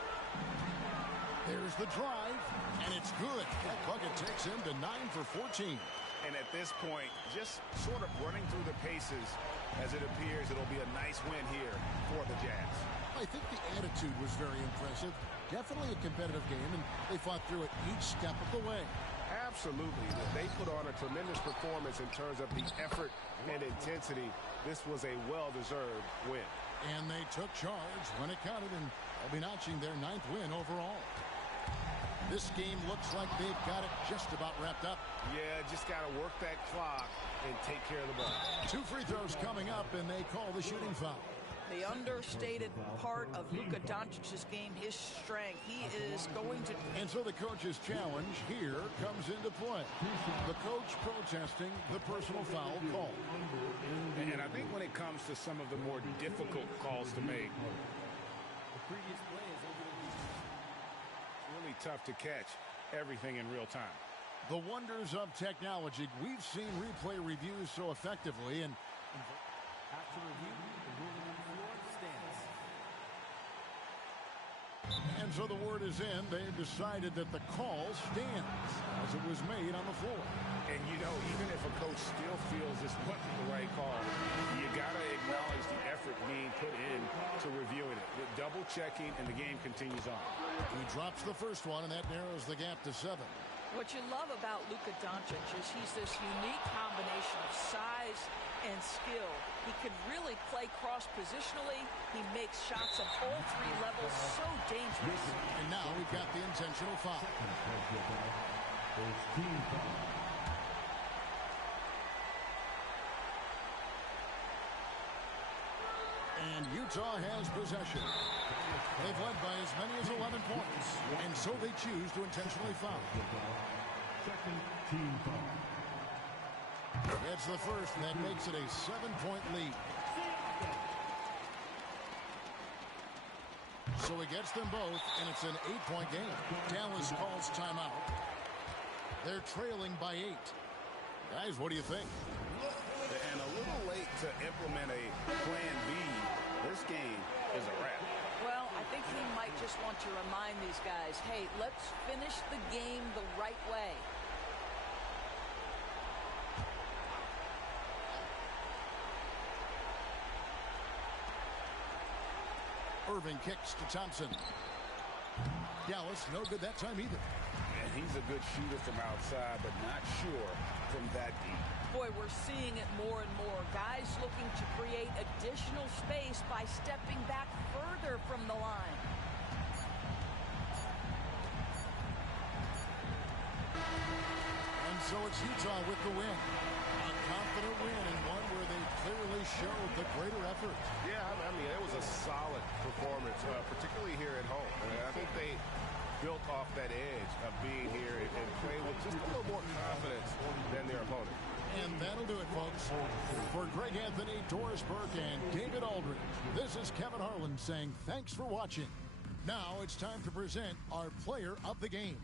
There's the drive, and it's good. That bucket takes him to 9 for 14. And at this point, just sort of running through the paces, as it appears it'll be a nice win here for the Jazz. I think the attitude was very impressive. Definitely a competitive game, and they fought through it each step of the way. Absolutely. They put on a tremendous performance in terms of the effort and intensity. This was a well-deserved win. And they took charge when it counted, and they'll be notching their 9th win overall. This game looks like they've got it just about wrapped up. Yeah, just got to work that clock and take care of the ball. 2 free throws coming up, and they call the shooting foul. The understated part of Luka Doncic's game, his strength. He is going to... And so the coach's challenge here comes into play. The coach protesting the personal foul call. And I think when it comes to some of the more difficult calls to make, really tough to catch everything in real time. The wonders of technology. We've seen replay reviews so effectively, and after review, the ruling on the floor stands. And so the word is in. They've decided that the call stands as it was made on the floor. And, you know, even if a coach still feels this wasn't the right call, you got to acknowledge the effort being put in to reviewing it. The double checking, and the game continues on. He drops the first one, and that narrows the gap to 7. What you love about Luka Doncic is he's this unique combination of size and skill. He can really play cross-positionally. He makes shots at all 3 levels. So dangerous. And now we've got the intentional foul. Team foul. And Utah has possession. They've led by as many as 11 points, and so they choose to intentionally foul. Second team foul. It's the first, and that makes it a 7-point lead. So he gets them both, and it's an 8-point game. Dallas calls timeout. They're trailing by 8. Guys, what do you think? And a little late to implement a plan B. This game is a wrap. Well, I think he might just want to remind these guys, hey, let's finish the game the right way. Irving kicks to Thompson. Dallas, no good that time either. And he's a good shooter from outside, but not sure from that deep. Boy, we're seeing it more and more. Guys looking to create additional space by stepping back further from the line. And so it's Utah with the win. A confident win, and one where they clearly showed the greater effort. Yeah, I mean, it was a solid performance, particularly here at home. I think they built off that edge of being here and played with just a little more confidence than their opponent. And that'll do it, folks. For Greg Anthony, Doris Burke, and David Aldridge, this is Kevin Harlan saying thanks for watching. Now it's time to present our player of the game.